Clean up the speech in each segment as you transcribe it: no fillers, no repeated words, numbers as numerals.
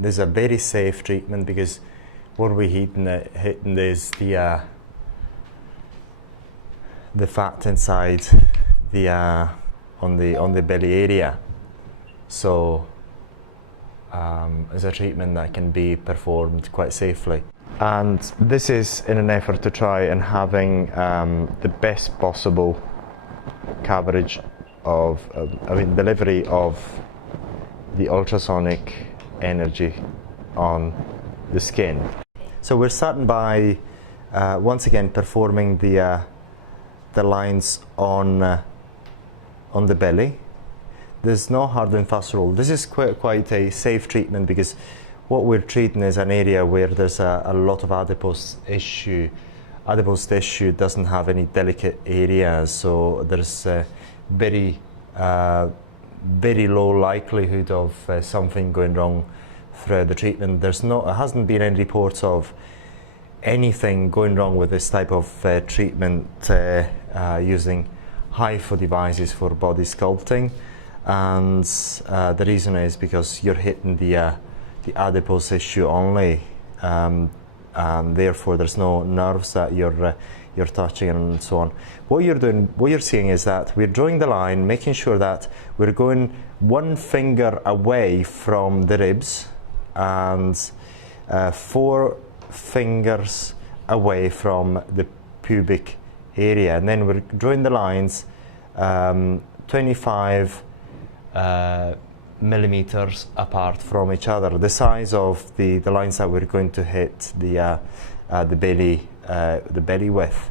this is a very safe treatment because what we're hitting is the fat inside the on the belly area. So it's a treatment that can be performed quite safely. And this is in an effort to try and having the best possible coverage of, delivery of the ultrasonic energy on the skin. So we're starting by once again performing the lines on the belly. There's no hard and fast rule. This is quite a safe treatment because what we're treating is an area where there's a lot of adipose tissue. Adipose tissue doesn't have any delicate areas, so there's very low likelihood of something going wrong throughout the treatment. There hasn't been any reports of anything going wrong with this type of treatment using HIFU devices for body sculpting, and the reason is because you're hitting the adipose tissue only, and therefore there's no nerves that you're touching and so on. What you're seeing is that we're drawing the line, making sure that we're going one finger away from the ribs and 4 fingers away from the pubic area, and then we're drawing the lines 25 millimeters apart from each other, the size of the lines that we're going to hit the belly with.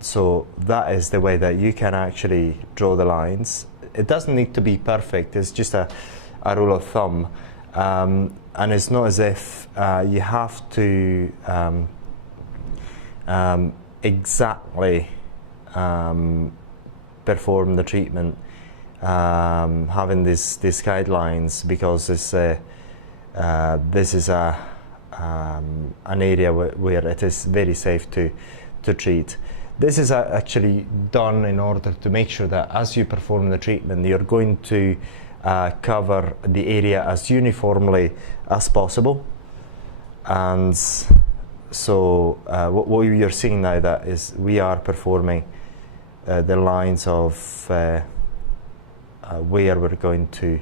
So that is the way that you can actually draw the lines. It doesn't need to be perfect, it's just a rule of thumb, and it's not as if you have to exactly perform the treatment having these guidelines, because this is an area where it is very safe to treat. This is actually done in order to make sure that as you perform the treatment, you're going to cover the area as uniformly as possible. And so what you're seeing now, that is we are performing the lines of where we're going to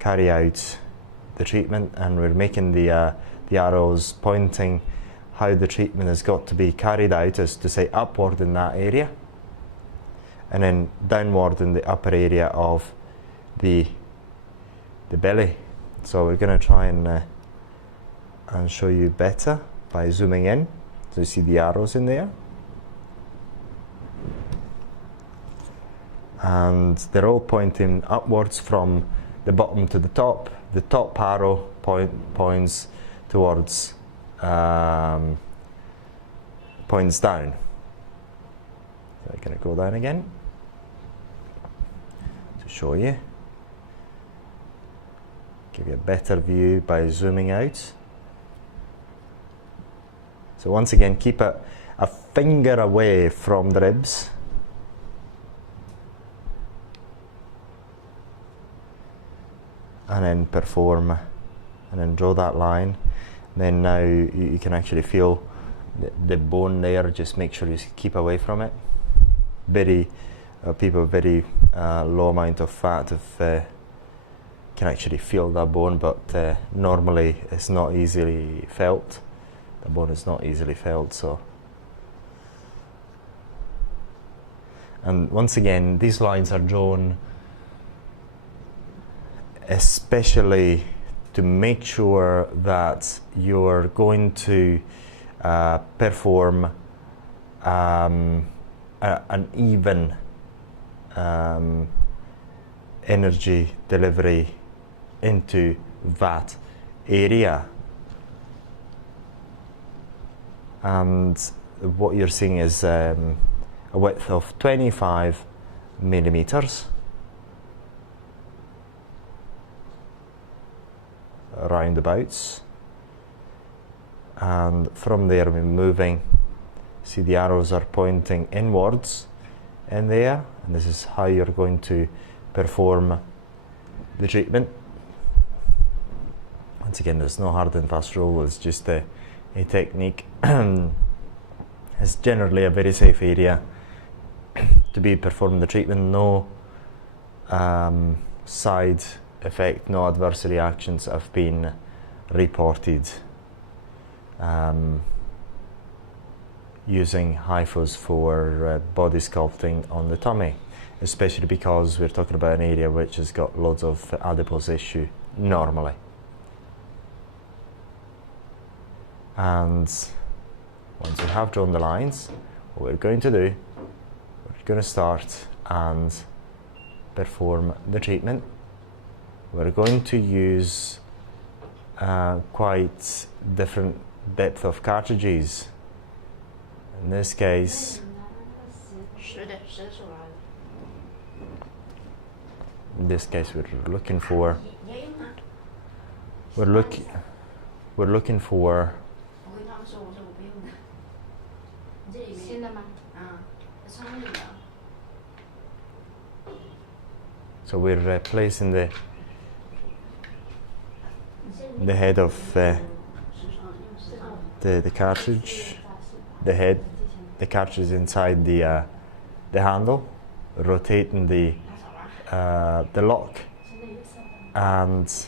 carry out the treatment, and we're making the arrows pointing how the treatment has got to be carried out, as to say upward in that area and then downward in the upper area of the belly. So we're going to try and show you better by zooming in, so you see the arrows in there, and they're all pointing upwards from the bottom to the top. The top arrow points towards points down. So I'm going to go down again to show you, give you a better view by zooming out. So once again, keep a finger away from the ribs, and then perform and then draw that line. Then now you can actually feel the bone there. Just make sure you keep away from it. People with very low amount of fat can actually feel that bone, but normally it's not easily felt. The bone is not easily felt. So, and once again, these lines are drawn especially to make sure that you're going to perform an even energy delivery into that area. And what you're seeing is a width of 25 millimeters. Roundabouts, and from there we're moving. See, the arrows are pointing inwards in there, and this is how you're going to perform the treatment. Once again, there's no hard and fast rule, it's just a technique. It's generally a very safe area to be performing the treatment. No side effect, no adverse reactions have been reported using HIFUs for body sculpting on the tummy, especially because we're talking about an area which has got loads of adipose tissue normally. And once we have drawn the lines, what we're going to do, we're going to start and perform the treatment. We're going to use quite different depth of cartridges. In this case, we're looking for so we're placing the head of the cartridge, the cartridge inside the handle, rotating the lock, and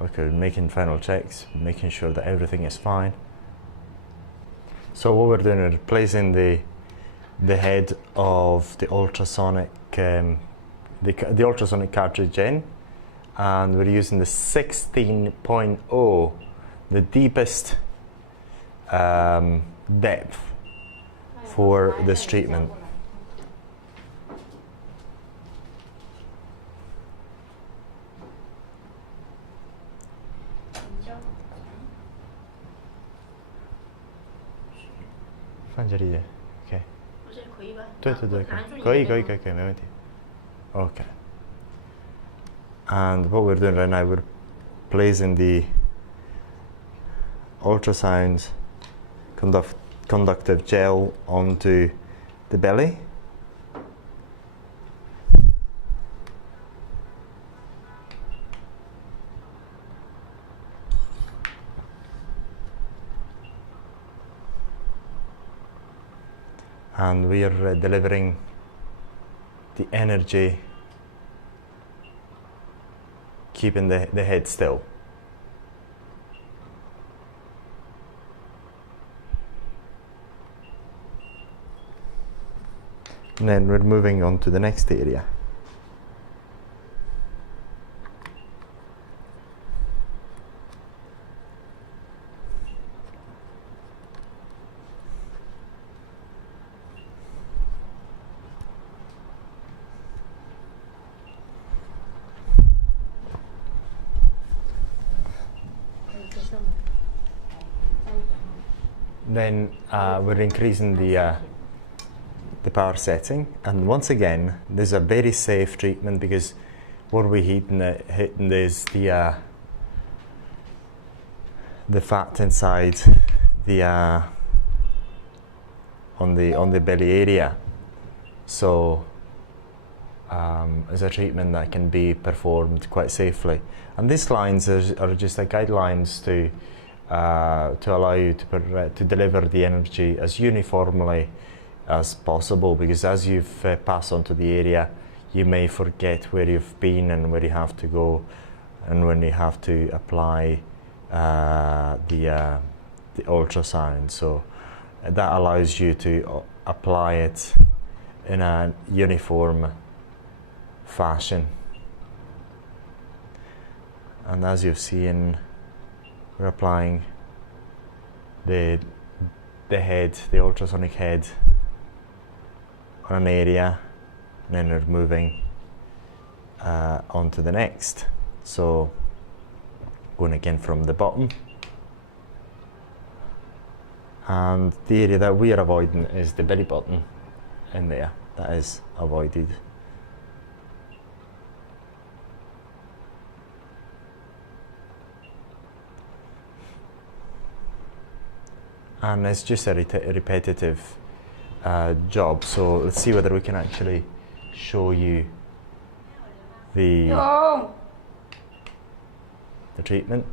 okay, making final checks, making sure that everything is fine. So what we're doing is placing the head of the ultrasonic the ultrasonic cartridge in, and we're using the 16.0, the deepest depth for this treatment. Okay. 对对对，可以，没问题。Okay. And what we're doing right now, we're placing the ultrasound conductive gel onto the belly. And we are delivering the energy, keeping the head still. And then we're moving on to the next area. Then we're increasing the power setting, and once again this is a very safe treatment because what we're hitting is the fat inside the on the belly area. So it's a treatment that can be performed quite safely, and these lines are just like guidelines to allow you to deliver the energy as uniformly as possible, because as you've passed onto the area, you may forget where you've been and where you have to go, and when you have to apply the ultrasound. So that allows you to apply it in a uniform fashion. And as you've seen, we're applying the head, the ultrasonic head, on an area, and then we're moving onto the next. So going again from the bottom, and the area that we are avoiding is the belly button in there. That is avoided. And it's just a repetitive job, so let's see whether we can actually show you the the treatment.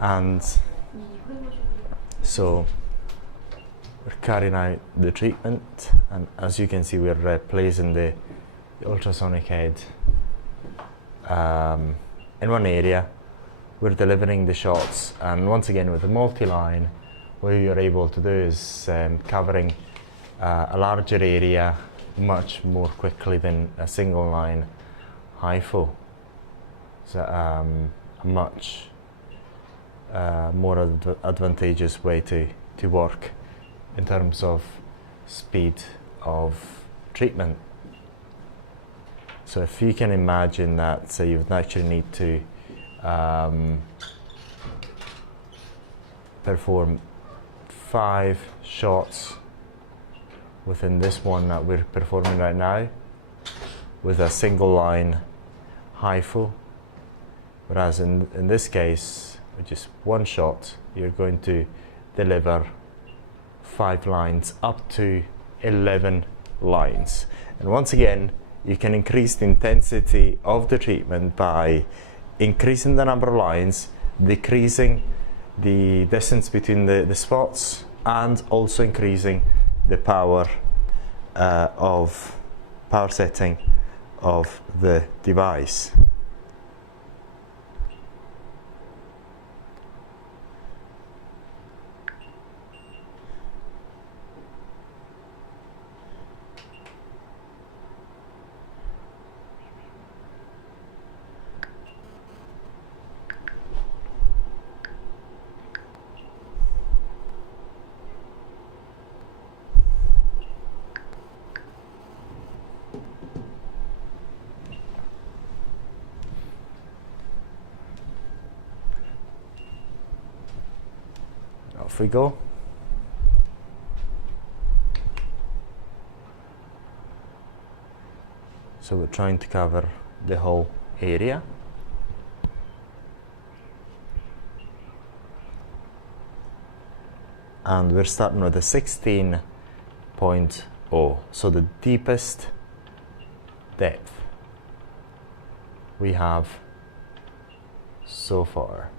And so we're carrying out the treatment, and as you can see, we're placing the ultrasonic head in one area. We're delivering the shots, and once again with the multi-line, what you're able to do is covering a larger area much more quickly than a single line HIFU. So a much more advantageous way to work in terms of speed of treatment. So if you can imagine that, say you would actually need to perform 5 shots within this one that we're performing right now with a single line HIFU, whereas in this case, with just one shot, you're going to deliver 5 lines up to 11 lines. And once again, you can increase the intensity of the treatment by increasing the number of lines, decreasing the distance between the spots, and also increasing the power setting of the device. Off we go. So we're trying to cover the whole area. And we're starting with a 16.0, so the deepest depth we have so far.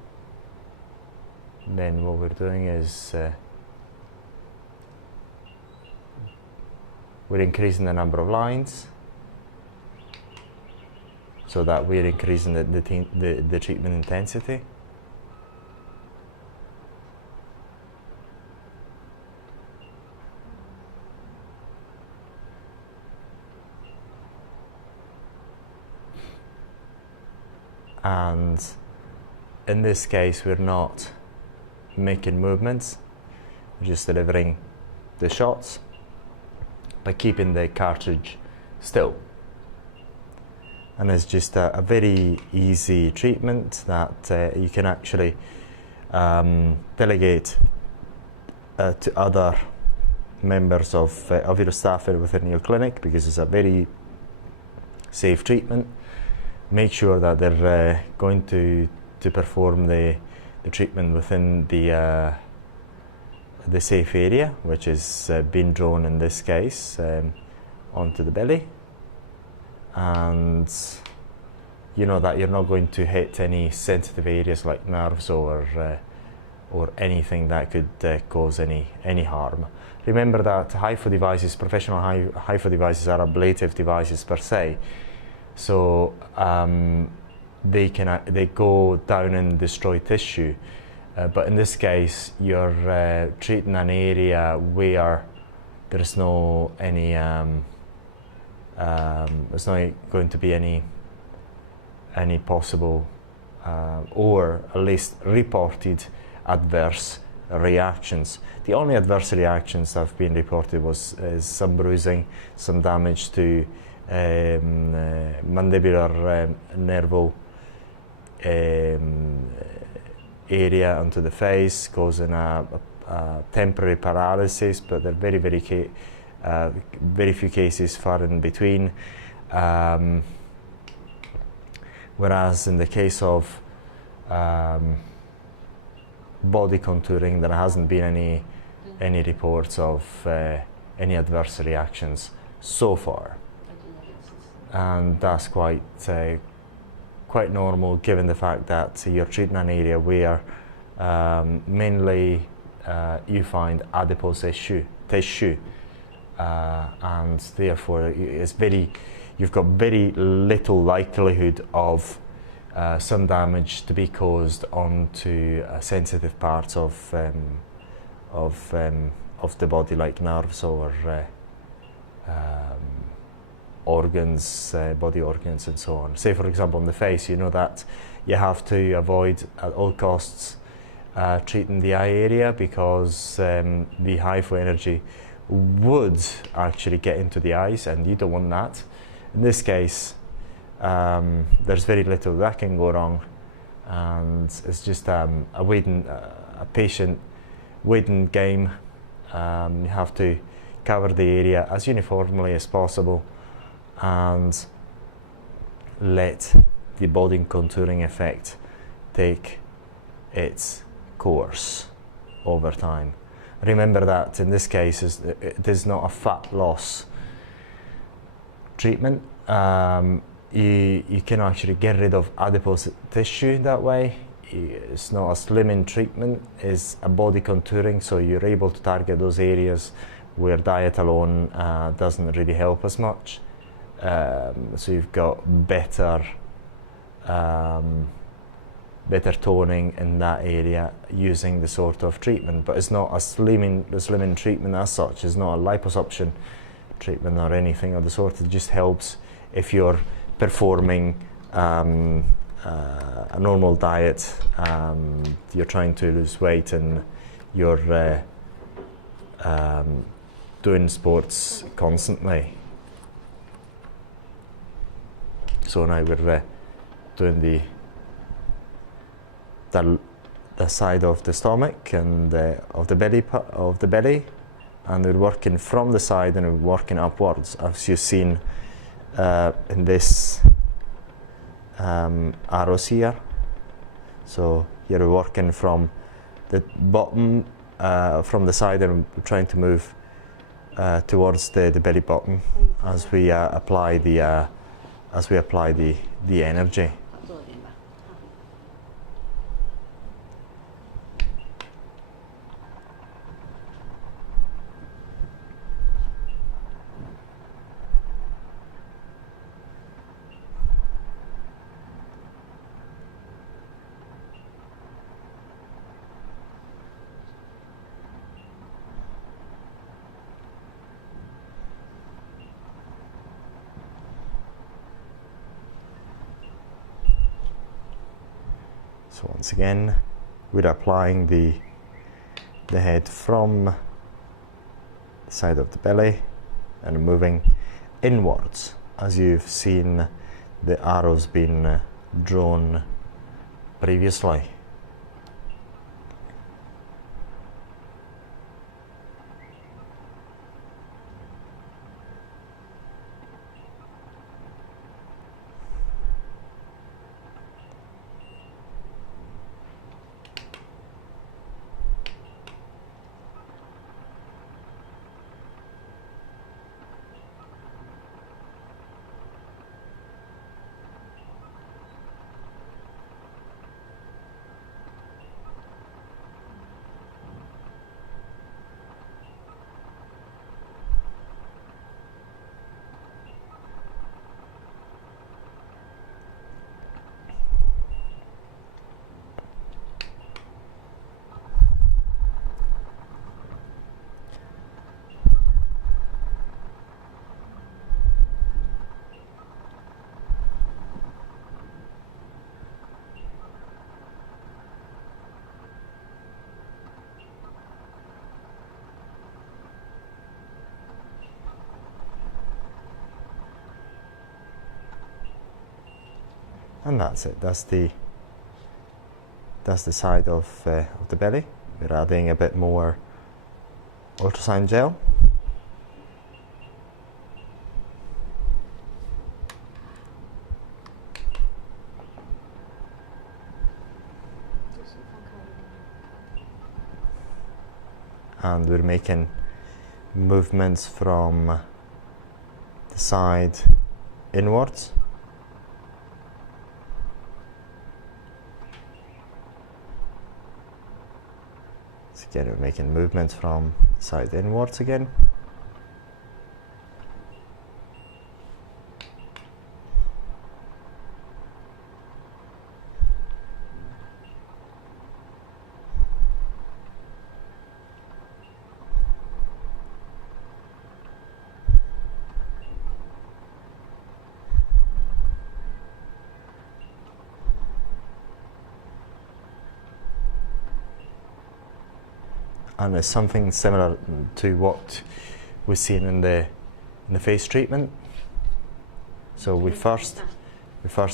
Then what we're doing is we're increasing the number of lines so that we're increasing the treatment intensity. And in this case, we're not making movements, we're just delivering the shots by keeping the cartridge still. And it's just a very easy treatment that you can actually delegate to other members of your staff within your clinic, because it's a very safe treatment. Make sure that they're going to perform the treatment within the safe area, which is being drawn in this case onto the belly, and you know that you're not going to hit any sensitive areas like nerves or anything that could cause any harm. Remember that HIFU devices, professional HIFU devices, are ablative devices per se, so they go down and destroy tissue, but in this case you're treating an area where there's no there's not going to be any possible or at least reported adverse reactions. The only adverse reactions that have been reported is some bruising, some damage to mandibular nerve area onto the face, causing a temporary paralysis, but there are very few cases far in between. Whereas in the case of body contouring, there hasn't been any reports of any adverse reactions so far, and that's quite normal given the fact that you're treating an area where mainly you find adipose tissue, and therefore you've got very little likelihood of some damage to be caused onto sensitive parts of the body, like nerves or organs, body organs and so on. Say for example on the face, you know that you have to avoid at all costs treating the eye area, because the HIFU energy would actually get into the eyes, and you don't want that. In this case, there's very little that can go wrong, and it's just a patient waiting game. You have to cover the area as uniformly as possible and let the body contouring effect take its course over time. Remember that in this case it is not a fat loss treatment. You can actually get rid of adipose tissue that way. It's not a slimming treatment, it's a body contouring, so you're able to target those areas where diet alone doesn't really help as much. So you've got better toning in that area using the sort of treatment, but it's not a slimming treatment as such. It's not a liposuction treatment or anything of the sort. It just helps if you're performing a normal diet, you're trying to lose weight, and you're doing sports constantly. So now we're doing the side of the stomach and of the belly, and we're working from the side and we're working upwards, as you've seen in this arrows here. So here we're working from the bottom, from the side, and we're trying to move towards the belly button as we apply the energy. So once again, we're applying the head from the side of the belly and moving inwards, as you've seen the arrows being drawn previously. And that's it. That's the That's the side of the belly. We're adding a bit more ultrasound gel. And we're making movements from the side inwards. So again, we're making movements from the side inwards again. And it's something similar to what we've seen in the face treatment. So we first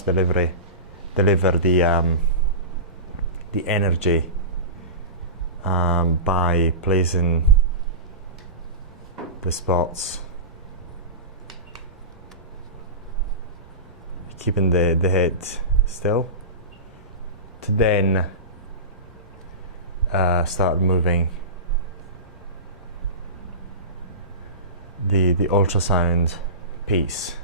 deliver the energy by placing the spots, keeping the head still, to then start moving the ultrasound piece.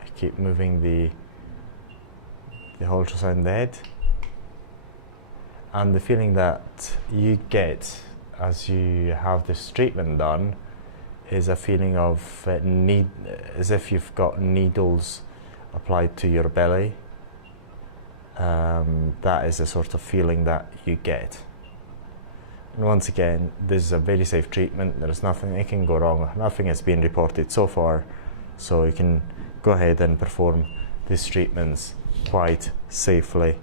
I keep moving the ultrasound head, and the feeling that you get as you have this treatment done is a feeling of as if you've got needles applied to your belly. That is the sort of feeling that you get. And once again, this is a very safe treatment. There is nothing that can go wrong. Nothing has been reported so far, so you can go ahead and perform these treatments quite safely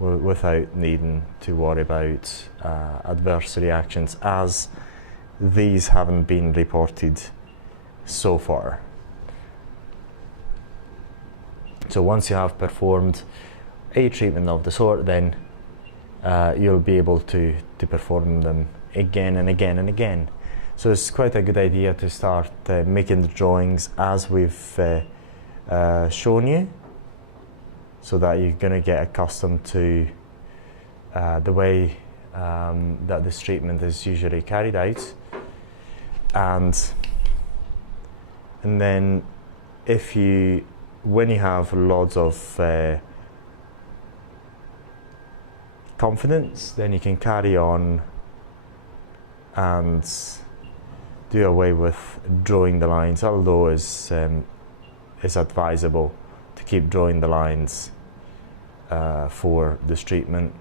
without needing to worry about adverse reactions, as these haven't been reported so far. So once you have performed a treatment of the sort, then you'll be able to perform them again and again and again. So it's quite a good idea to start making the drawings as we've shown you, so that you're going to get accustomed to the way that this treatment is usually carried out. And then when you have lots of confidence, then you can carry on and do away with drawing the lines, although it's advisable to keep drawing the lines for this treatment,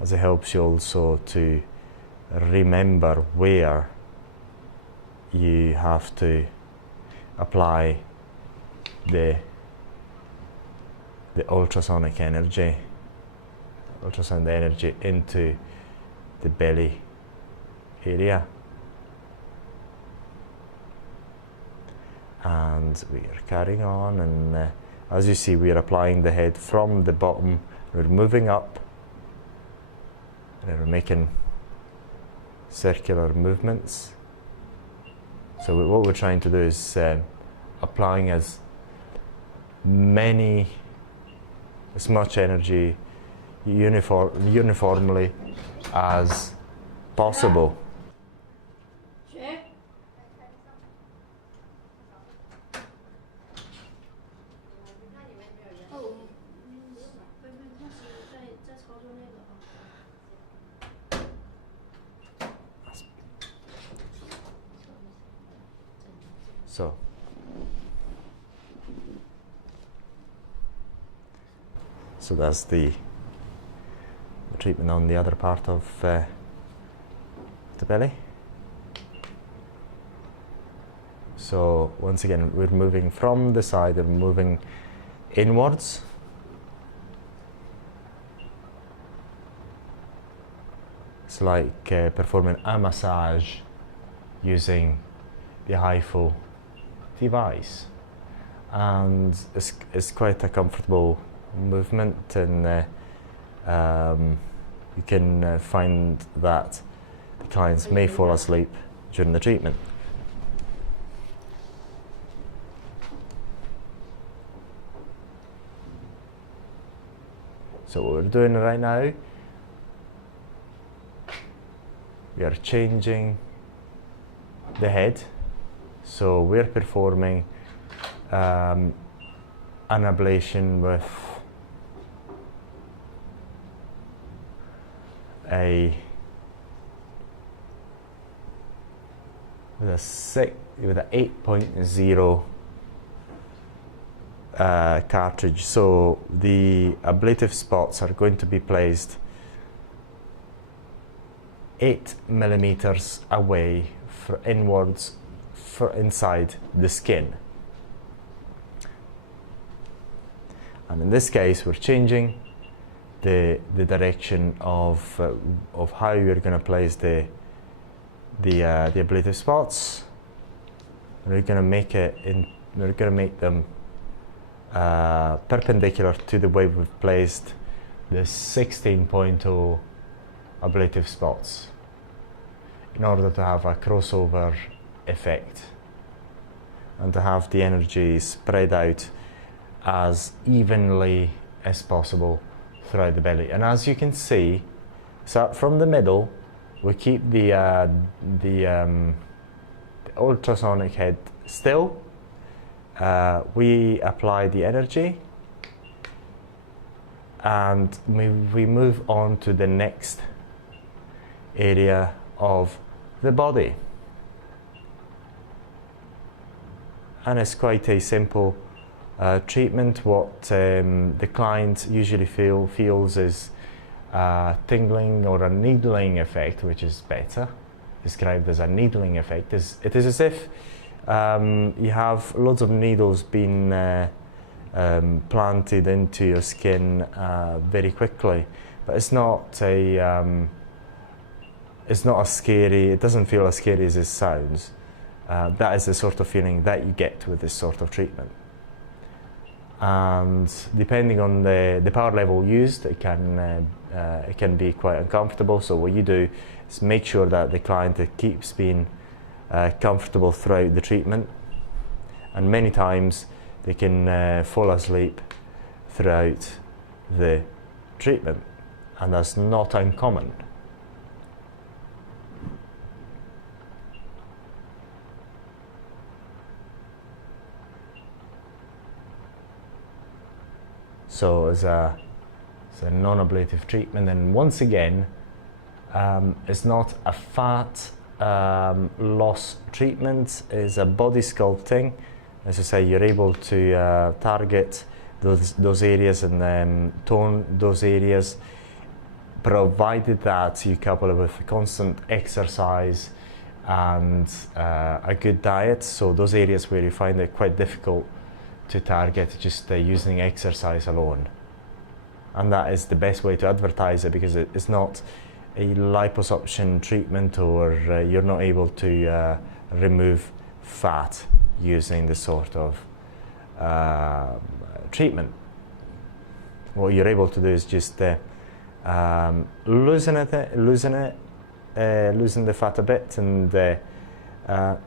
as it helps you also to remember where you have to apply the ultrasonic energy, ultrasound energy into the belly area. And we are carrying on, and as you see, we are applying the head from the bottom. We're moving up, and we're making circular movements. So what we're trying to do is applying as much energy uniformly as possible. So that's the treatment on the other part of the belly. So once again, we're moving from the side and moving inwards. It's like performing a massage using the HIFU device, and it's quite a comfortable movement, and you can find that the clients may fall asleep during the treatment. So what we're doing right now, we are changing the head. So we're performing an ablation with a 8.0 cartridge. So the ablative spots are going to be placed 8 millimeters away inwards inside the skin. And in this case, we're changing the direction of how you're going to place the ablative spots. We're going to make them perpendicular to the way we've placed the 16.0 ablative spots, in order to have a crossover effect and to have the energy spread out as evenly as possible throughout the belly. And as you can see, start from the middle, we keep the ultrasonic head still. We apply the energy, and we move on to the next area of the body. And it's quite a simple treatment. What the client usually feels is tingling or a needling effect, which is better described as a needling effect. It is as if you have lots of needles being planted into your skin very quickly, but it's not as scary. It doesn't feel as scary as it sounds. That is the sort of feeling that you get with this sort of treatment. And depending on the power level used, it can be quite uncomfortable. So what you do is make sure that the client keeps being comfortable throughout the treatment, and many times they can fall asleep throughout the treatment, and that's not uncommon. So as a non-ablative treatment, and once again, it's not a fat loss treatment, it's a body sculpting. As I say, you're able to target those areas and tone those areas, provided that you couple it with constant exercise and a good diet. So those areas where you find it quite difficult to target just using exercise alone. And that is the best way to advertise it, because it's not a liposuction treatment, or you're not able to remove fat using this sort of treatment. What you're able to do is just loosen the fat a bit, and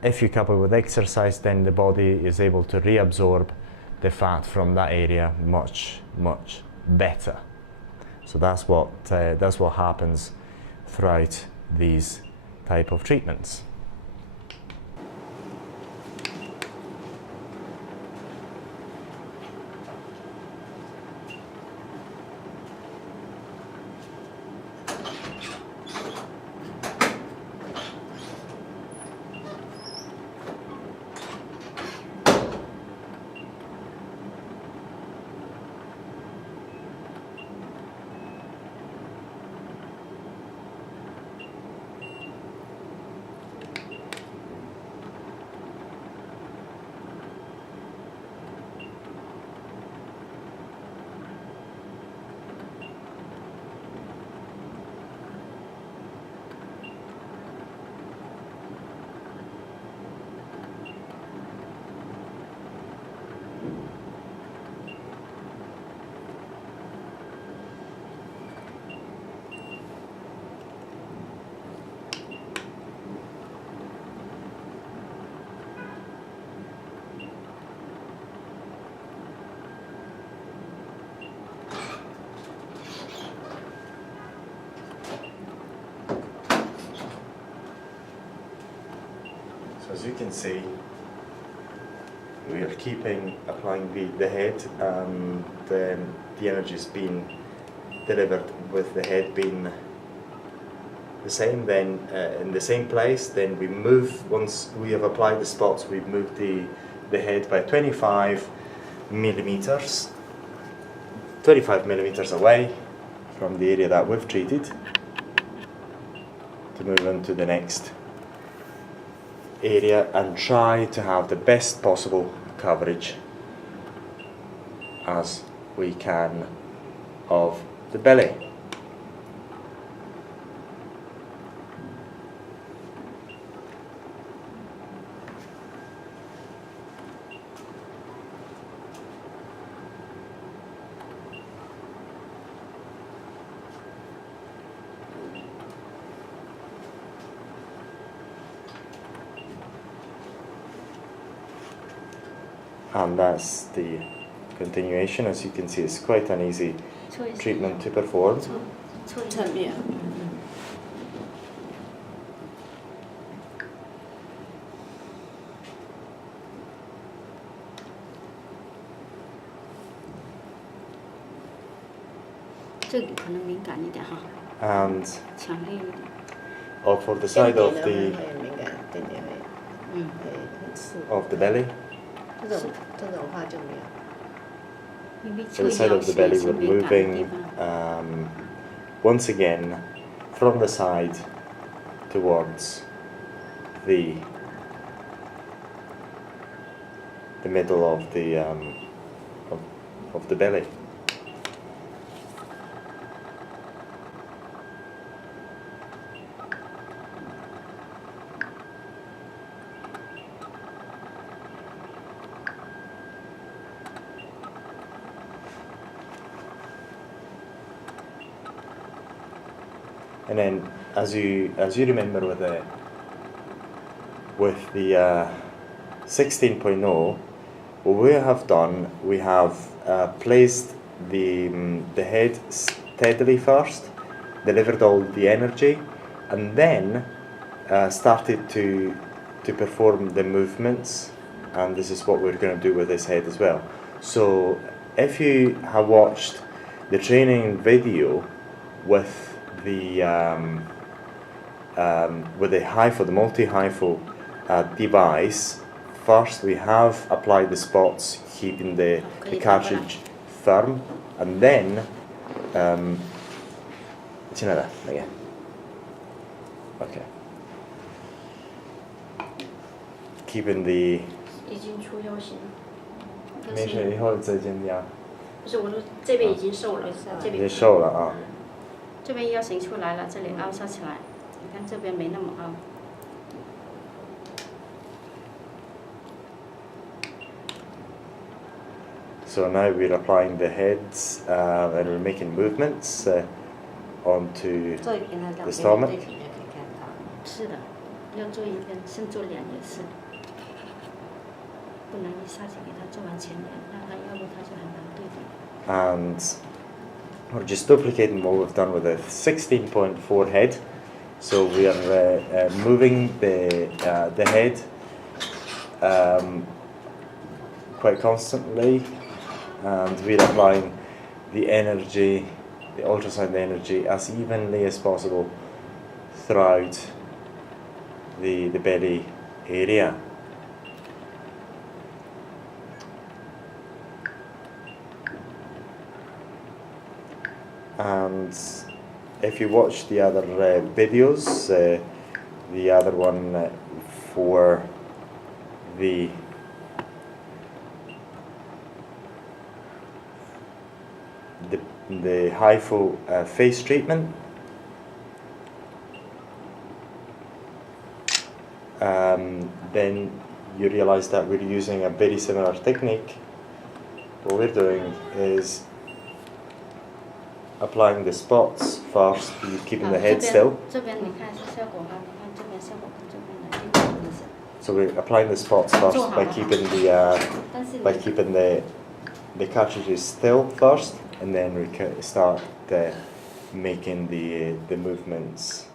if you couple with exercise, then the body is able to reabsorb the fat from that area much better. So that's what happens throughout these type of treatments. as you can see, we are applying the head, and the energy is being delivered with the head being the same. Then in the same place, then we move, once we have applied the spots, we move the head by 25 millimeters away from the area that we've treated, to move into the next area and try to have the best possible coverage as we can of the belly. And that's the continuation. As you can see, it's quite an easy treatment to perform. 侧面，这个可能敏感一点哈， And 强烈一点。 for the side of 点 the 点会敏感，点点会很刺。 of the belly, 这种话就没有。 因为 for 侧 the side 腰 of the 线 belly, 是 we're 敏感的地 moving 方。 once again from the side towards the middle of the belly. And then, as you remember with the 16.0, what we have done, we have placed the head steadily first, delivered all the energy, and then started to perform the movements. And this is what we're going to do with this head as well. So, if you have watched the training video with the HIFU, the multi-HIFU device, first we have applied the spots, keeping the cartridge firm, and then okay, keeping the 已经出腰型。没事，以后再见呀。不是，我说这边已经瘦了，这边也瘦了啊。这边腰型出来了，这里凹下起来，你看这边没那么凹。 So now we're applying the heads and we're making movements onto 做一边的 the 两边 stomach. 对比就可以看到。是的，要做一边，先做脸也是，不能一下子给他做完前脸，让他要不他就很难对比。 And we're just duplicating what we've done with the 16.4 head. So we are moving the head quite constantly, and we're applying the energy, the ultrasound energy, as evenly as possible throughout the belly area. And if you watch the other videos, the other one for the HIFU face treatment, then you realize that we're using a very similar technique. What we're doing is applying the spots first, keeping the head still. 这边你看是效果哈，你看这边效果跟这边的一点意思。 So we're applying the spots first by keeping the cartridges still first, and then we start making the movements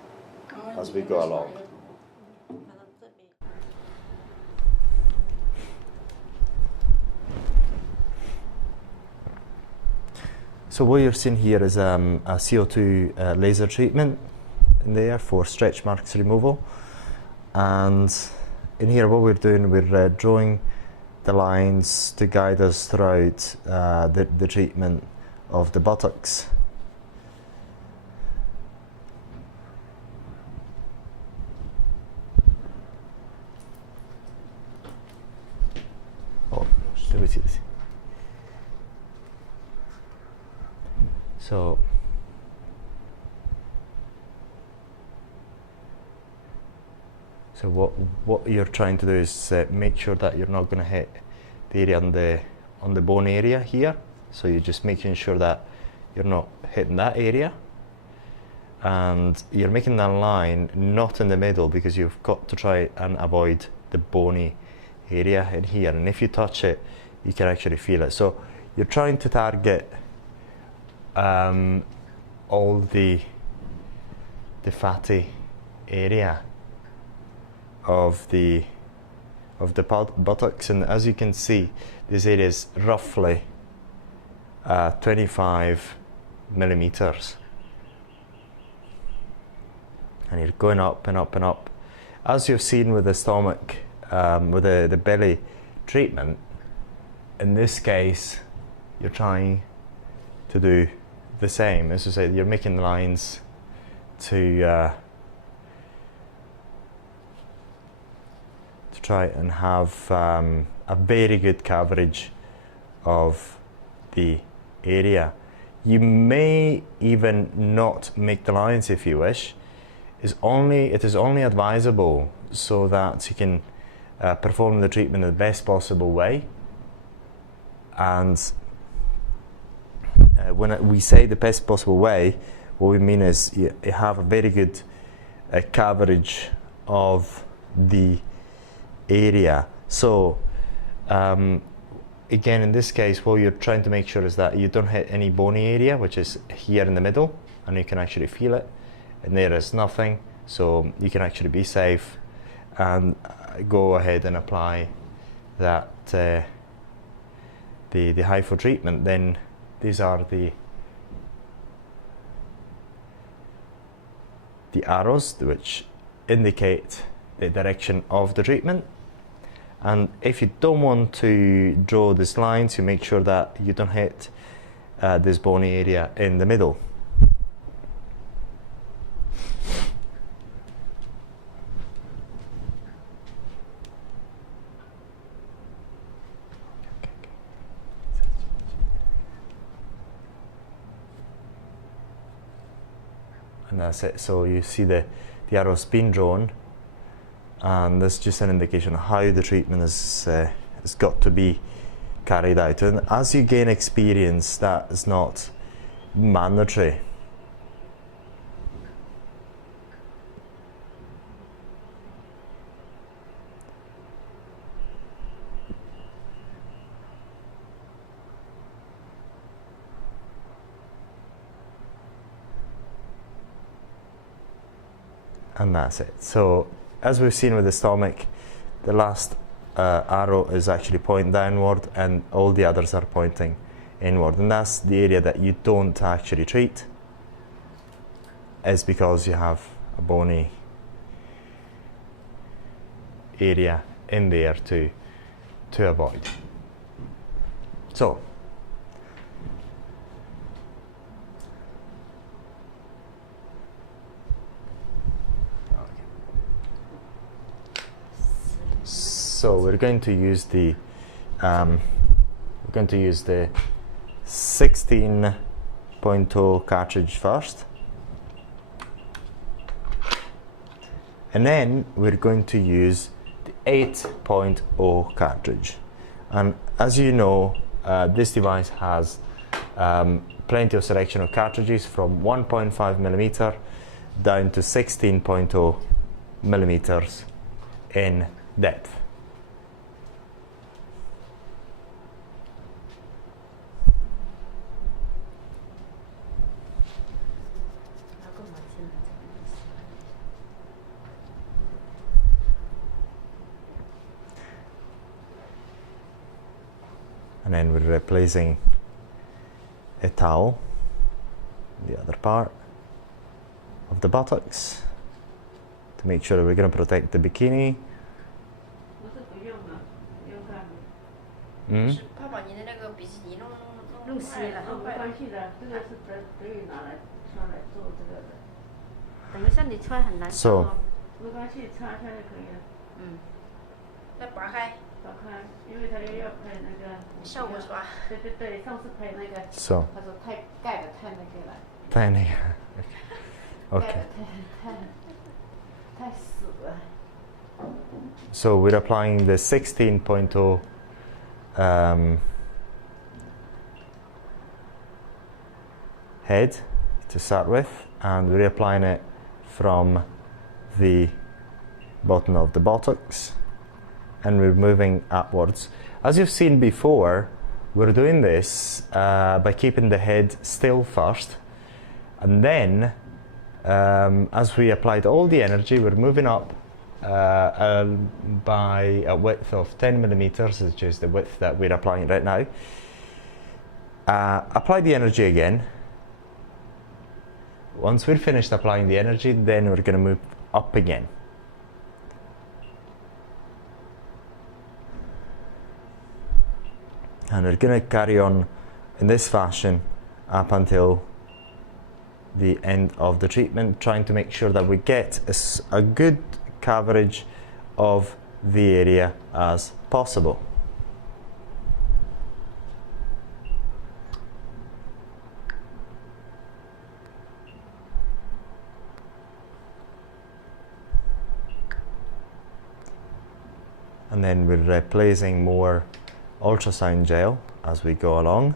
as we go along. So what you're seeing here is a CO2 laser treatment in there for stretch marks removal. And in here what we're doing, we're drawing the lines to guide us throughout the treatment of the buttocks. Oh, let me see this. So what you're trying to do is make sure that you're not going to hit the area on the bone area here. So you're just making sure that you're not hitting that area, and you're making that line not in the middle, because you've got to try and avoid the bony area in here. And if you touch it, you can actually feel it. So you're trying to target all the fatty area of the buttocks, and as you can see, this area is roughly 25 millimeters, and you're going up and up and up. As you've seen with the stomach, with the belly treatment, in this case you're trying to do the same. As I said, you're making lines to try and have a very good coverage of the area. You may even not make the lines if you wish. It is only advisable so that you can perform the treatment in the best possible way. And when we say the best possible way, what we mean is you have a very good coverage of the area. So again, in this case, what you're trying to make sure is that you don't hit any bony area, which is here in the middle, and you can actually feel it, and there is nothing, so you can actually be safe and go ahead and apply that the HIFU treatment. Then these are the arrows which indicate the direction of the treatment. And if you don't want to draw these lines, you make sure that you don't hit this bony area in the middle. And that's it. So you see the arrows being drawn, and that's just an indication of how the treatment has got to be carried out. And as you gain experience, that is not mandatory. And that's it. So as we've seen with the stomach, the last arrow is actually pointing downward, and all the others are pointing inward, and that's the area that you don't actually treat, is because you have a bony area in there to avoid. So we're going to use the 16.0 cartridge first, and then we're going to use the 8.0 cartridge. And as you know, this device has plenty of selection of cartridges from 1.5 millimeter down to 16.0 millimeters in depth. And then we're replacing a towel the other part of the buttocks to make sure we're going to protect the bikini. 不是不用了，不用干了。Mm. 泡泡你的那个比基尼弄湿了，没关系的，这个是可以拿来穿来做这个的。等一下你穿很难受哦。没关系，擦一下就可以了。嗯，再拔开。拔开，因为他要拍那个。效果是吧？对对对，上次拍那个。So. 他说太盖的太那个了。太那个。Okay. 太死了。So we're applying the 16.0 head to start with, and we're applying it from the bottom of the buttocks, and we're moving upwards. As you've seen before, we're doing this by keeping the head still first, and then as we applied all the energy, we're moving up by a width of 10 millimeters, which is the width that we're applying right now. Apply the energy again. Once we're finished applying the energy, then we're going to move up again. And we're going to carry on in this fashion up until the end of the treatment, trying to make sure that we get a good coverage of the area as possible. And then we're replacing more ultrasound gel as we go along.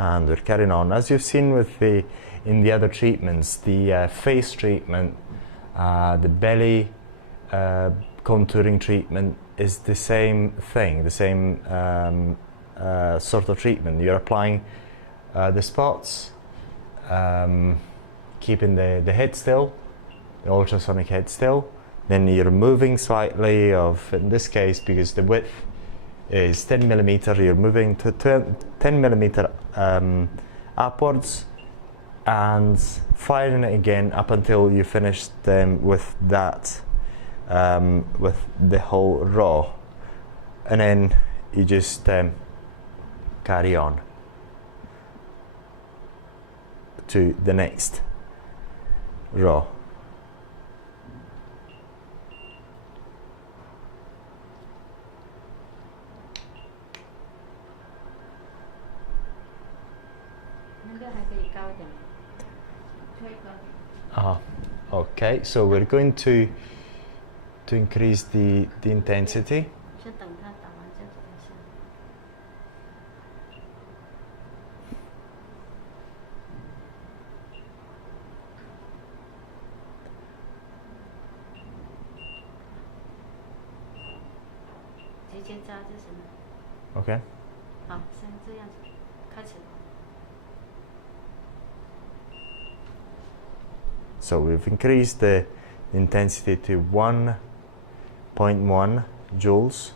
And we're carrying on. As you've seen with in the other treatments, the face treatment, the belly contouring treatment is the same thing, the same sort of treatment. You're applying the spots, keeping the head still, the ultrasonic head still. Then you're moving slightly in this case, because the width is 10 millimeter, you're moving to 10 millimeter upwards and firing it again up until you finish them with that, with the whole row, and then you just carry on to the next row. Okay, so we're going to increase the intensity. Okay. So we've increased the intensity to 1.1 joules.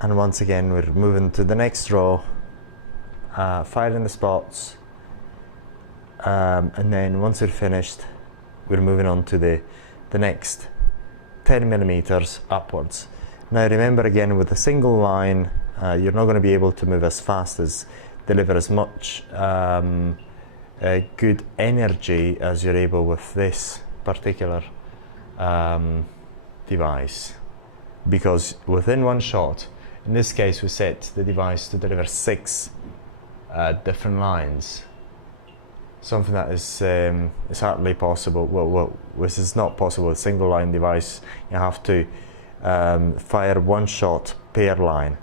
And once again, we're moving to the next row, firing the spots, and then once we're finished, we're moving on to the next 10 millimeters upwards. Now remember, again, with a single line, you're not going to be able to move as fast as deliver as much good energy as you're able with this particular device. because within one shot, in this case we set the device to deliver 6 different lines. Something that is hardly possible. Well, this is not possible with a single line device. You have to fire one shot per line,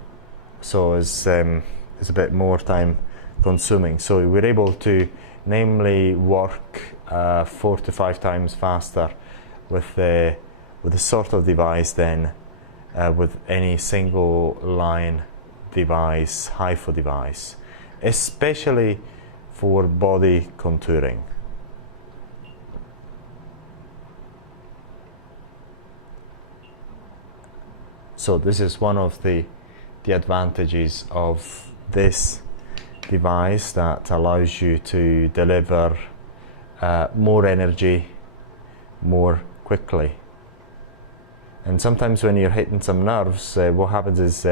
so it's a bit more time consuming. So we're able to namely work 4 to 5 times faster with the sort of device than with any single line device, HIFU device, especially for body contouring. So this is one of the advantages of this device, that allows you to deliver more energy more quickly. And sometimes when you're hitting some nerves, what happens is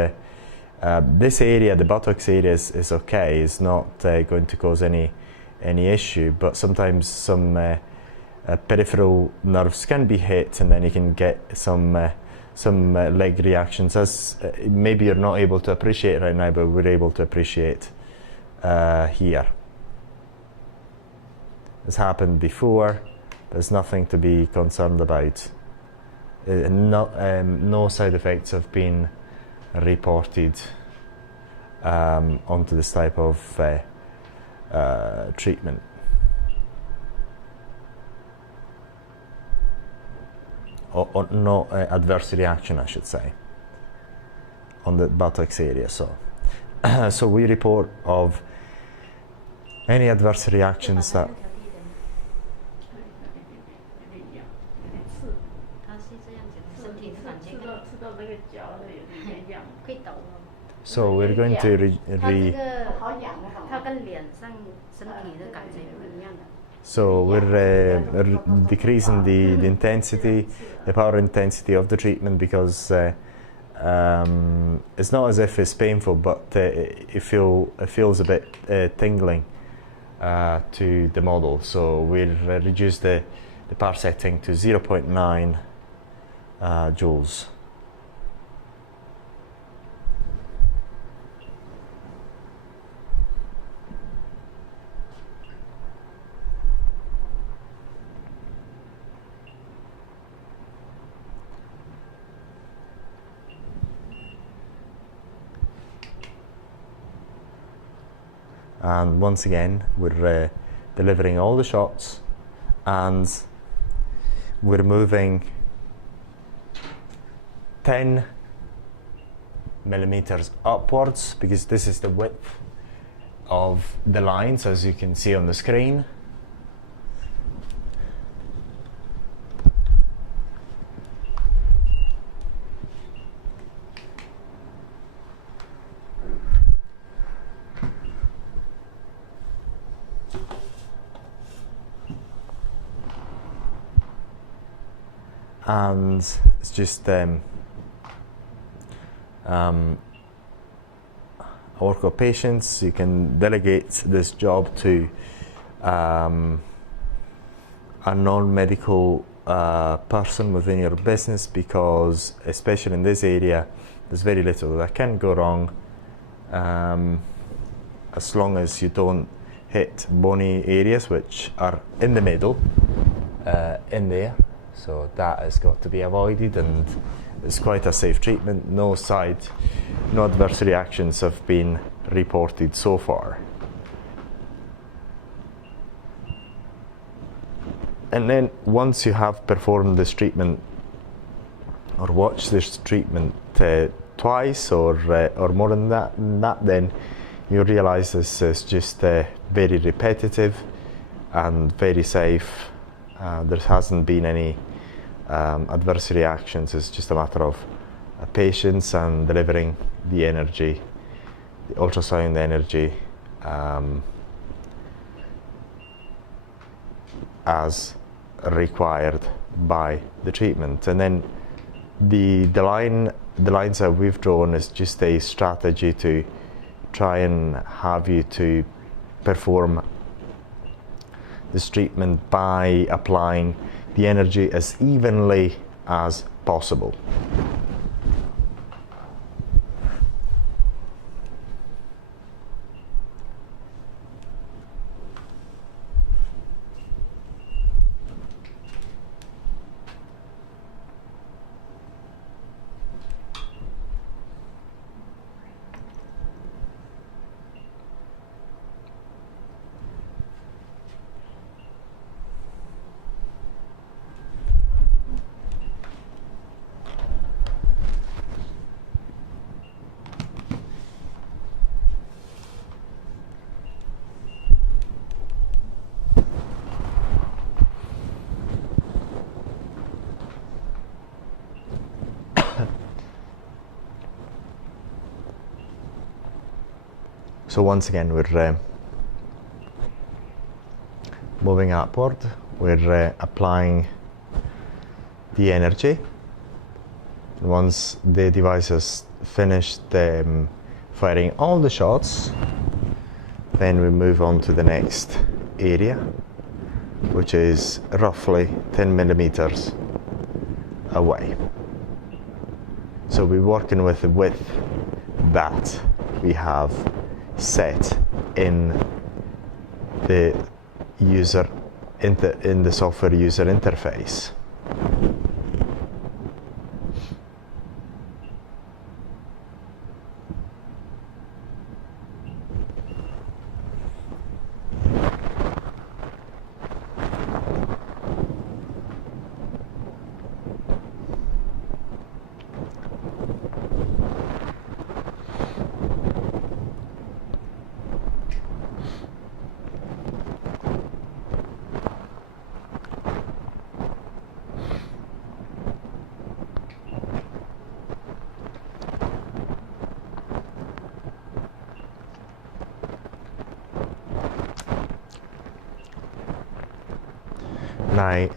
this area, the buttocks area, is okay. It's not going to cause any issue. But sometimes some peripheral nerves can be hit, and then you can get some leg reactions. As maybe you're not able to appreciate right now, but we're able to appreciate here. It's happened before. There's nothing to be concerned about. No side effects have been reported onto this type of treatment. Or no adverse reaction, I should say, on the buttocks area. So we report of any adverse reactions that So we're going to So we're decreasing the intensity, the power intensity of the treatment, because it's not as if it's painful, but it feels a bit tingling to the model. So we'll reduce the power setting to 0.9 joules. And once again, we're delivering all the shots, and we're moving 10 millimeters upwards, because this is the width of the lines, as you can see on the screen. And it's just work of patience. You can delegate this job to a non-medical person within your business, because especially in this area, there's very little that can go wrong, as long as you don't hit bony areas, which are in the middle, in there. So that has got to be avoided, and it's quite a safe treatment. No adverse reactions have been reported so far. And then once you have performed this treatment, or watched this treatment twice or more than that, then you realize this is just very repetitive and very safe. There hasn't been any adverse reactions. It's just a matter of patience and delivering the energy, the ultrasound energy, as required by the treatment. And then the lines that we've drawn is just a strategy to try and have you to perform this treatment by applying the energy as evenly as possible. So once again, we're moving upward, we're applying the energy. Once the device has finished firing all the shots, then we move on to the next area, which is roughly 10 millimeters away. So we're working with the width that we have set in the user in the software user interface.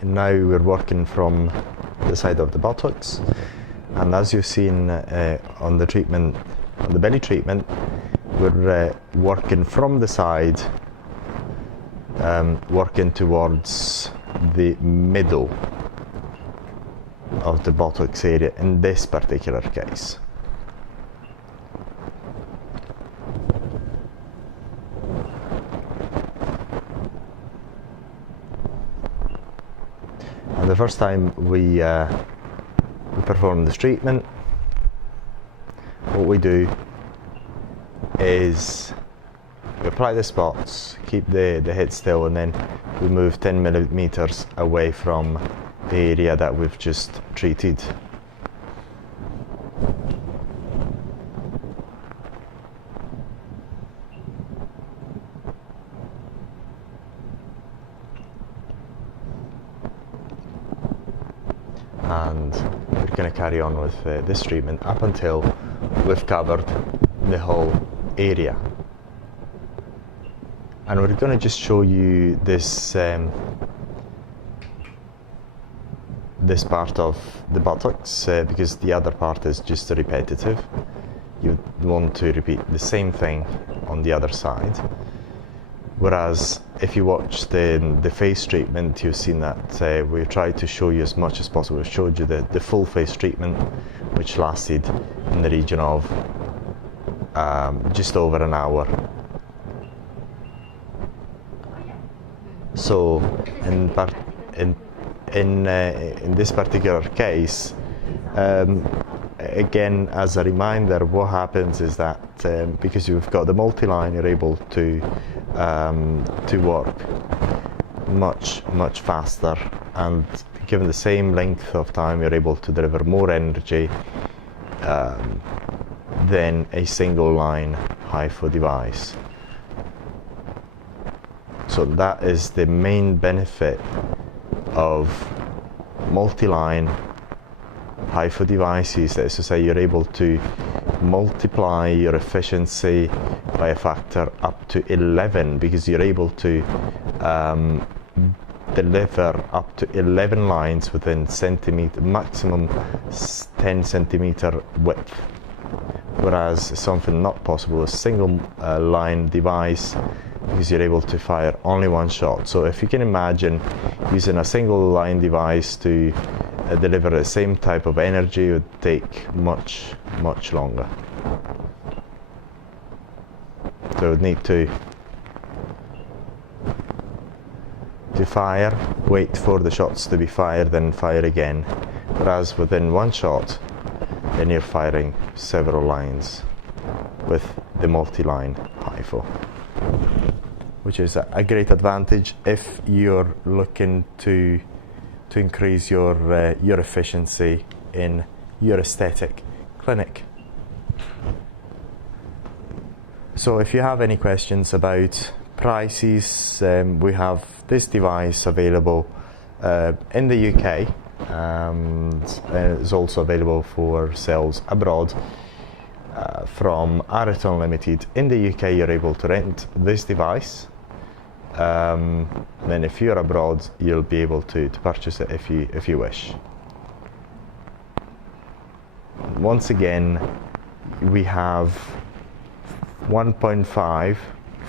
Now we're working from the side of the buttocks, and as you've seen on the treatment, on the belly treatment, we're working from the side, working towards the middle of the buttocks area in this particular case. And the first time we perform this treatment, what we do is we apply the spots, keep the head still, and then we move 10 millimeters away from the area that we've just treated. And we're going to carry on with this treatment up until we've covered the whole area. And we're going to just show you this this part of the buttocks because the other part is just repetitive. You want to repeat the same thing on the other side. Whereas if you watch the face treatment, you've seen that we tried to show you as much as possible. We showed you the full face treatment, which lasted in the region of just over an hour. So in this particular case, again, as a reminder, what happens is that because you've got the multi-line, you're able to work much faster, and given the same length of time, you're able to deliver more energy than a single line HIFU device. So that is the main benefit of multi-line HIFU devices. That is to say, you're able to multiply your efficiency by a factor up to 11, because you're able to deliver up to 11 lines within maximum 10 centimeter width, whereas something not possible with a single line device, because you're able to fire only one shot. So if you can imagine using a single line device to deliver the same type of energy, it would take much longer. So you would need to fire, wait for the shots to be fired, then fire again. Whereas within one shot, then you're firing several lines with the multi-line HIFU, which is a great advantage if you're looking to increase your efficiency in your aesthetic clinic. So if you have any questions about prices, we have this device available in the UK, and it's also available for sales abroad. from Areton Limited. In the UK, you're able to rent this device. Then if you're abroad, you'll be able to purchase it if you wish. Once again, we have 1.5,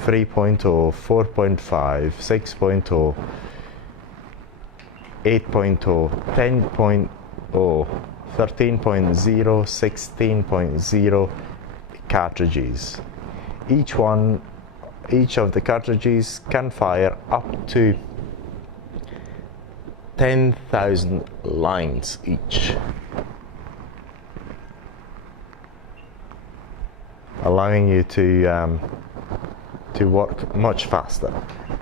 3.0, 4.5, 6.0, 8.0, 10.0, 13.0, 16.0 cartridges. Each of the cartridges can fire up to 10,000 lines each, allowing you to work much faster.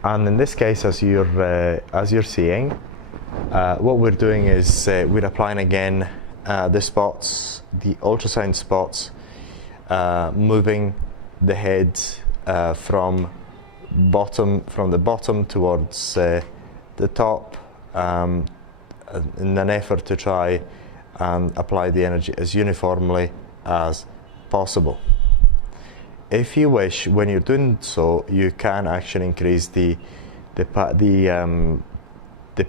And in this case, as you're seeing, what we're doing is we're applying again the spots, the ultrasound spots, moving the head from the bottom towards the top, in an effort to try and apply the energy as uniformly as possible. If you wish, when you're doing so, you can actually increase the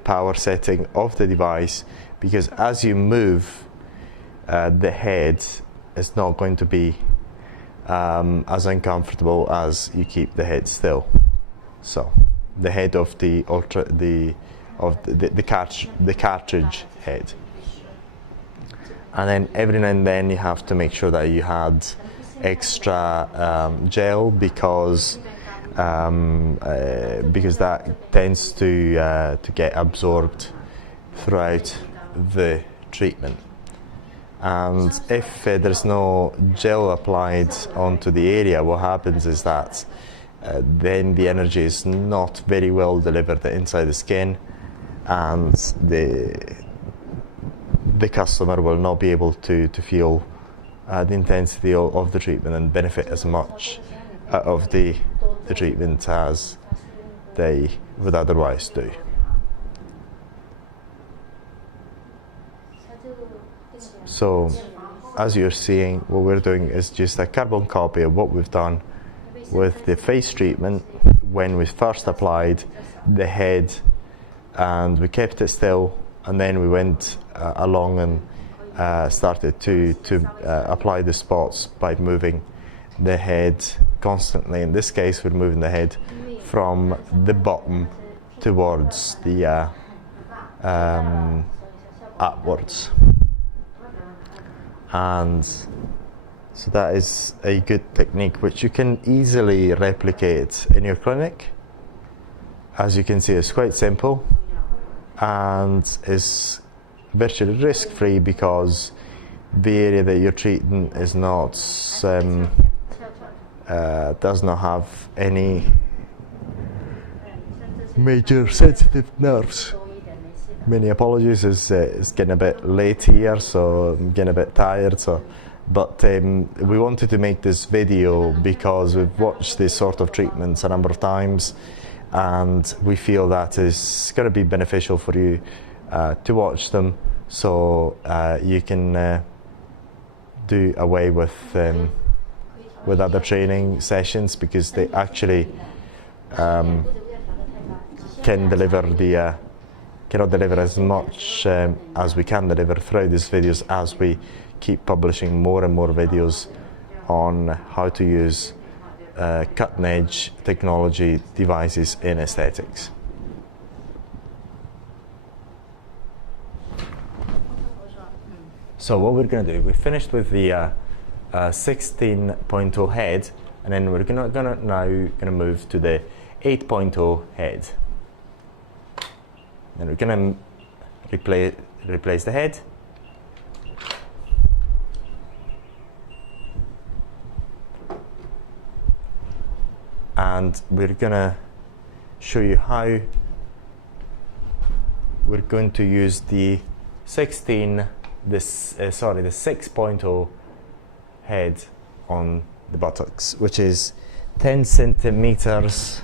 power setting of the device, because as you move, the head is not going to be as uncomfortable as you keep the head still. So the head of the cartridge head, and then every now and then you have to make sure that you had extra gel, because that tends to get absorbed throughout the treatment. And if there's no gel applied onto the area, what happens is that then the energy is not very well delivered inside the skin, and the customer will not be able to feel the intensity of the treatment and benefit as much of the treatment as they would otherwise do. So, as you're seeing, what we're doing is just a carbon copy of what we've done with the face treatment when we first applied the head, and we kept it still, and then we went along and started to apply the spots by moving the head constantly. In this case, we're moving the head from the bottom towards the upwards. And so that is a good technique which you can easily replicate in your clinic. As you can see, it's quite simple and is virtually risk-free, because the area that you're treating is not does not have any major sensitive nerves. Many apologies, it's getting a bit late here, so I'm getting a bit tired. But we wanted to make this video because we've watched this sort of treatments a number of times, and we feel that is going to be beneficial for you to watch them, so you can do away with other training sessions, because they actually cannot deliver as much as we can deliver throughout these videos, as we keep publishing more and more videos on how to use cutting-edge technology devices in aesthetics. So what we're going to do, we finished with the 16.0 head, and then we're now going to move to the 8.0 head. And we're going to replace the head. And we're going to show you how we're going to use the 6.0 head on the buttocks, which is 10 centimeters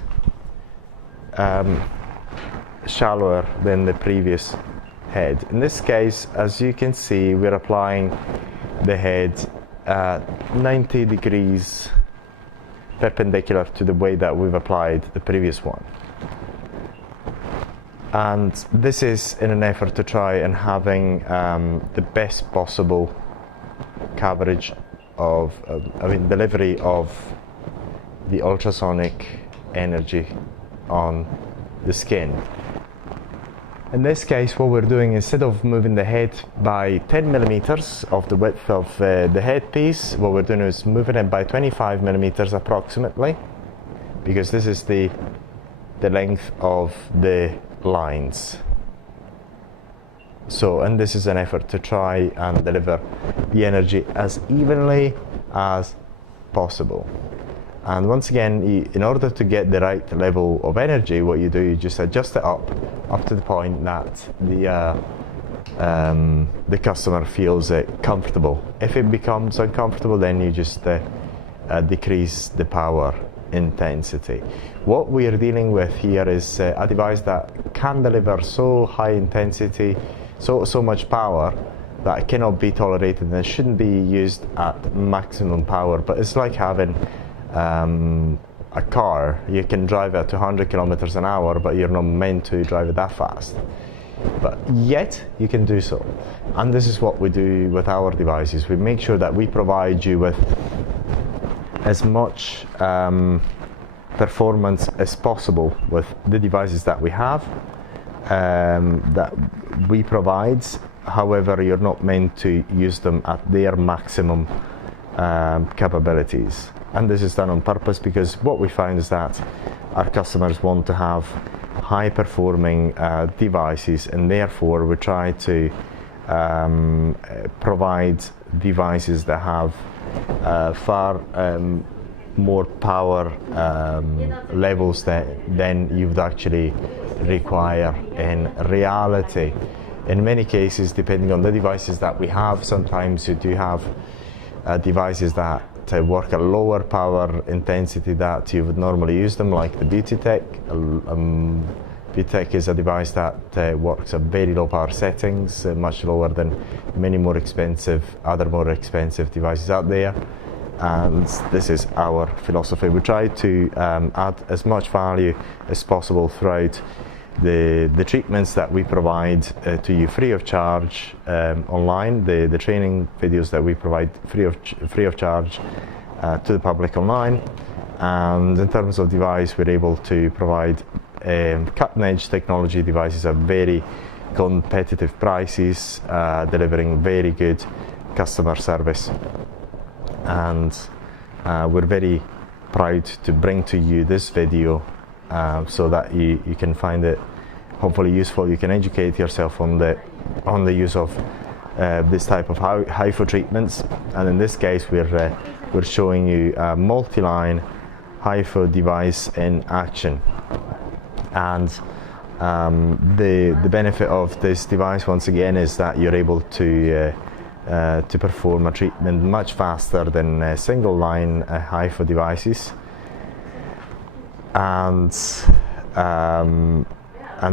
shallower than the previous head. In this case, as you can see, we're applying the head 90 degrees perpendicular to the way that we've applied the previous one. And this is in an effort to try and having the best possible coverage of, delivery of the ultrasonic energy on the skin. In this case, what we're doing, instead of moving the head by 10 millimeters of the width of the headpiece, what we're doing is moving it by 25 millimeters approximately, because this is the length of the lines. So, and this is an effort to try and deliver the energy as evenly as possible. And once again, in order to get the right level of energy, what you do, you just adjust it up to the point that the customer feels comfortable. If it becomes uncomfortable, then you just decrease the power intensity. What we are dealing with here is a device that can deliver so high intensity, so much power, that it cannot be tolerated and shouldn't be used at maximum power. But it's like having a car. You can drive at 200 kilometers an hour, but you're not meant to drive it that fast. But yet you can do so. And this is what we do with our devices. We make sure that we provide you with as much performance as possible with the devices that we have, that we provide. However, you're not meant to use them at their maximum capabilities. And this is done on purpose, because what we find is that our customers want to have high performing devices, and therefore we try to provide devices that have far more power levels than you would actually require in reality. In many cases, depending on the devices that we have, sometimes you do have devices that work at lower power intensity that you would normally use them, like the Buttock. Buttock is a device that works at very low power settings, much lower than many other more expensive devices out there. And this is our philosophy. We try to add as much value as possible throughout the treatments that we provide to you free of charge online, the training videos that we provide free of charge to the public online. And in terms of device, we're able to provide cutting-edge technology devices at very competitive prices, delivering very good customer service. And we're very proud to bring to you this video so that you can find it hopefully useful. You can educate yourself on the use of this type of HIFU treatments. And in this case, we're showing you a multi-line HIFU device in action. And the benefit of this device, once again, is that you're able to perform a treatment much faster than single line HIFU devices, and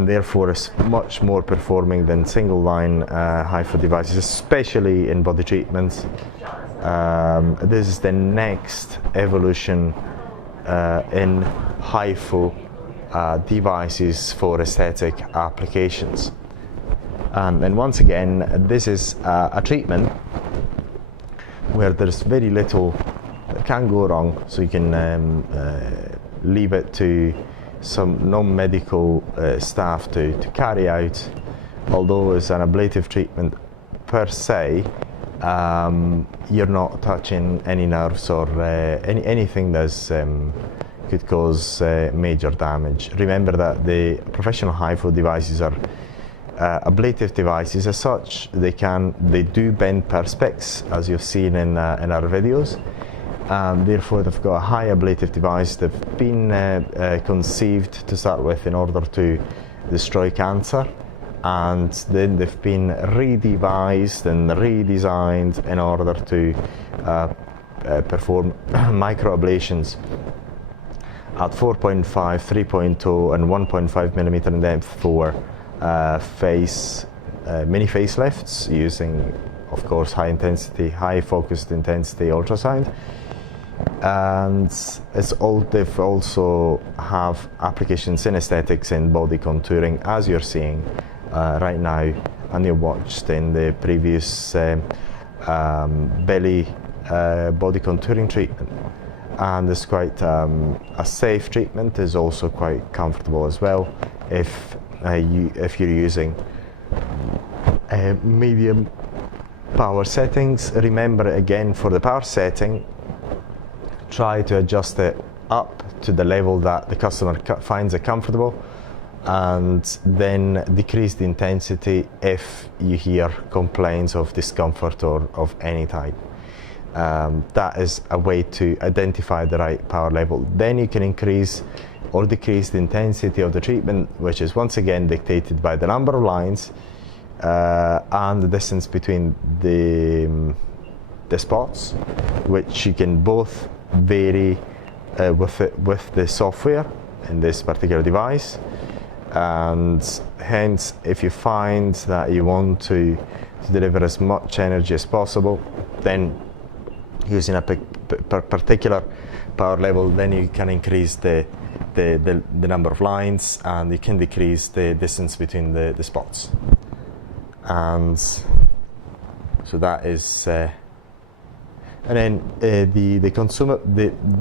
therefore is much more performing than single line HIFU devices, especially in body treatments. This is the next evolution in HIFU devices for aesthetic applications. And once again, this is a treatment where there's very little that can go wrong, so you can leave it to some non-medical staff to carry out. Although it's an ablative treatment per se, you're not touching any nerves or anything that could cause major damage. Remember that the professional HIFU devices are ablative devices. As such, they do bend perspex, as you've seen in our videos. Therefore, they've got a high ablative device. They've been conceived to start with in order to destroy cancer, and then they've been redevised and redesigned in order to perform microablations at 4.5, 3.0, and 1.5 millimeter in depth for mini facelifts using of course, high focused intensity ultrasound. And they've also have applications in aesthetics and body contouring, as you're seeing right now, and you watched in the previous belly body contouring treatment. And it's quite a safe treatment, is also quite comfortable as well if you're using medium power settings. Remember, again, for the power setting, try to adjust it up to the level that the customer finds it comfortable, and then decrease the intensity if you hear complaints of discomfort or of any type. That is a way to identify the right power level. Then you can increase or decrease the intensity of the treatment, which is once again dictated by the number of lines and the distance between the spots, which you can both vary with the software in this particular device. And hence, if you find that you want to deliver as much energy as possible, then using a particular power level, then you can increase the number of lines, and you can decrease the distance between the spots. And so that is and then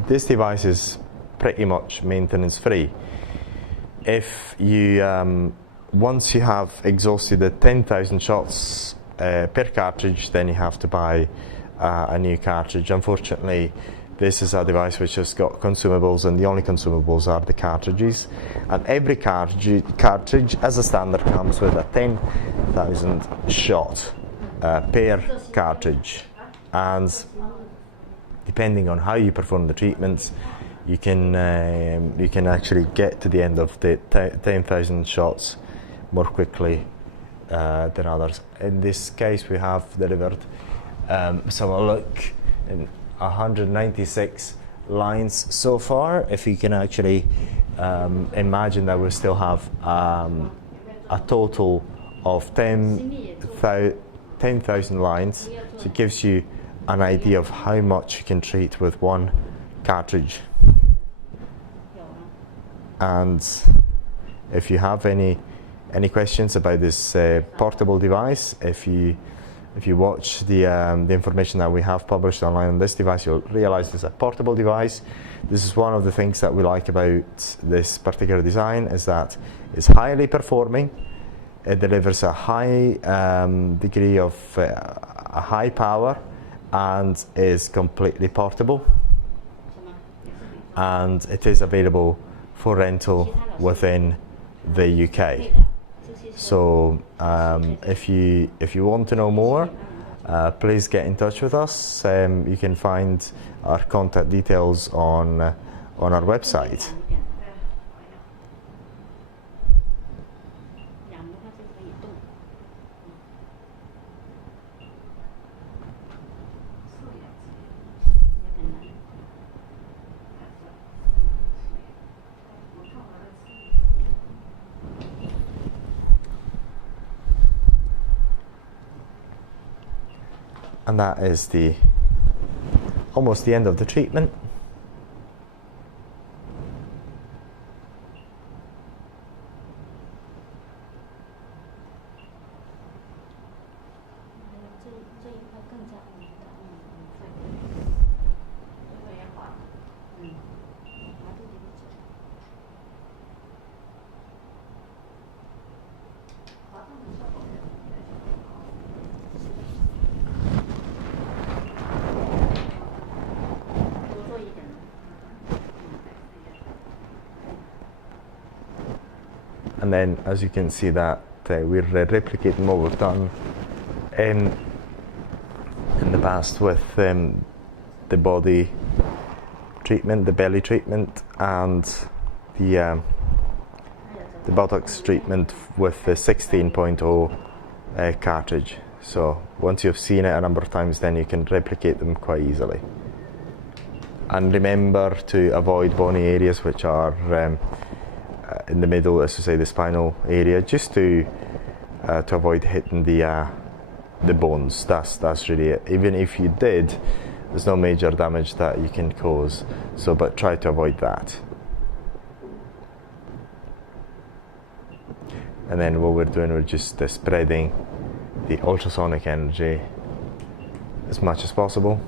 this device is pretty much maintenance free. If you once you have exhausted the 10,000 shots per cartridge, then you have to buy a new cartridge. Unfortunately, this is a device which has got consumables, and the only consumables are the cartridges. And every cartridge as a standard comes with a 10,000 shot per cartridge. And depending on how you perform the treatments, you can actually get to the end of the 10,000 shots more quickly than others. In this case, we have delivered so look in 196 lines so far. If you can actually imagine that we still have a total of 10,000 lines, so it gives you an idea of how much you can treat with one cartridge. And if you have any questions about this portable device, if you watch the information that we have published online on this device, you'll realize it's a portable device. This is one of the things that we like about this particular design, is that it's highly performing. It delivers a high degree of a high power, and is completely portable. And it is available for rental within the UK. So if you want to know more, please get in touch with us. You can find our contact details on our website. And that is almost the end of the treatment. And then, as you can see, that we're replicating what we've done in the past with the body treatment, the belly treatment, and the buttocks treatment with the 16.0 cartridge. So once you've seen it a number of times, then you can replicate them quite easily. And remember to avoid bony areas which are in the middle, as to say, the spinal area, just to avoid hitting the the bones. That's really it. Even if you did, there's no major damage that you can cause. So, but try to avoid that. And then what we're doing, we're just spreading the ultrasonic energy as much as possible.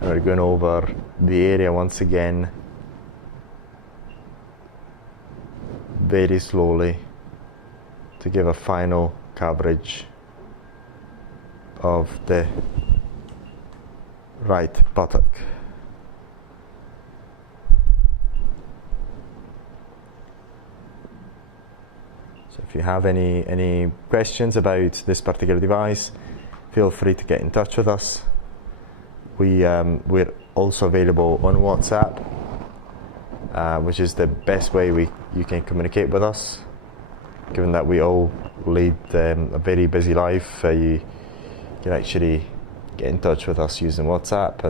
And we're going over the area once again, very slowly, to give a final coverage of the right buttock. So if you have any questions about this particular device, feel free to get in touch with us. We're also available on WhatsApp, which is the best way you can communicate with us, given that we all lead a very busy life. You can actually get in touch with us using WhatsApp,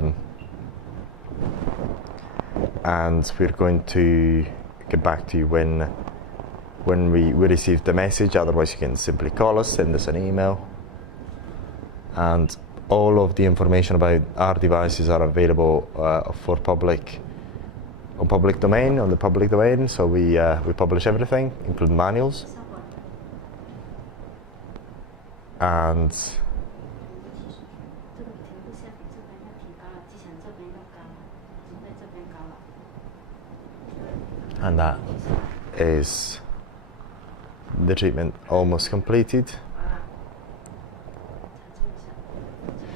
and we're going to get back to you when we receive the message. Otherwise, you can simply call us, send us an email, and all of the information about our devices are available for public on the public domain. So we publish everything, including manuals. And that is the treatment almost completed.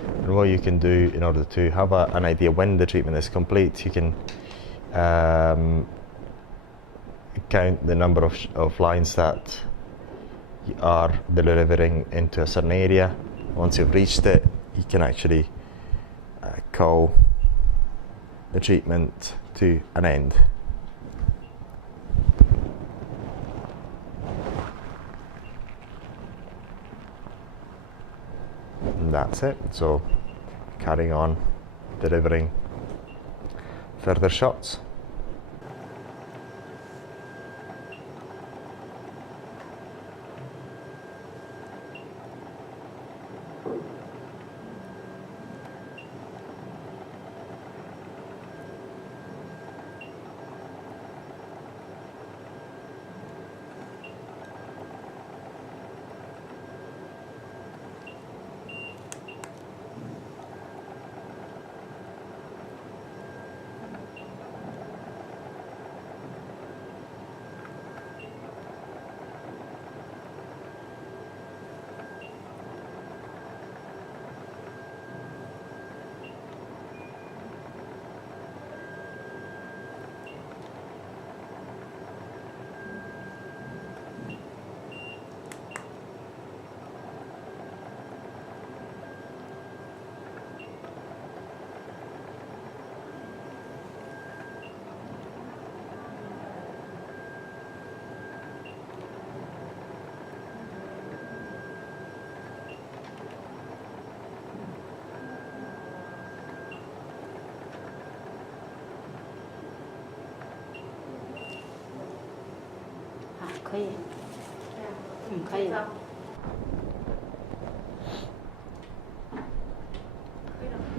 And what you can do in order to have an idea when the treatment is complete, you can count the number of lines that you are delivering into a certain area. Once you've reached it, you can actually call the treatment to an end. And that's it. So carrying on delivering further shots.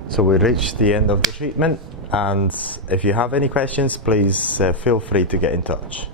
So we reached the end of the treatment, and if you have any questions, please feel free to get in touch.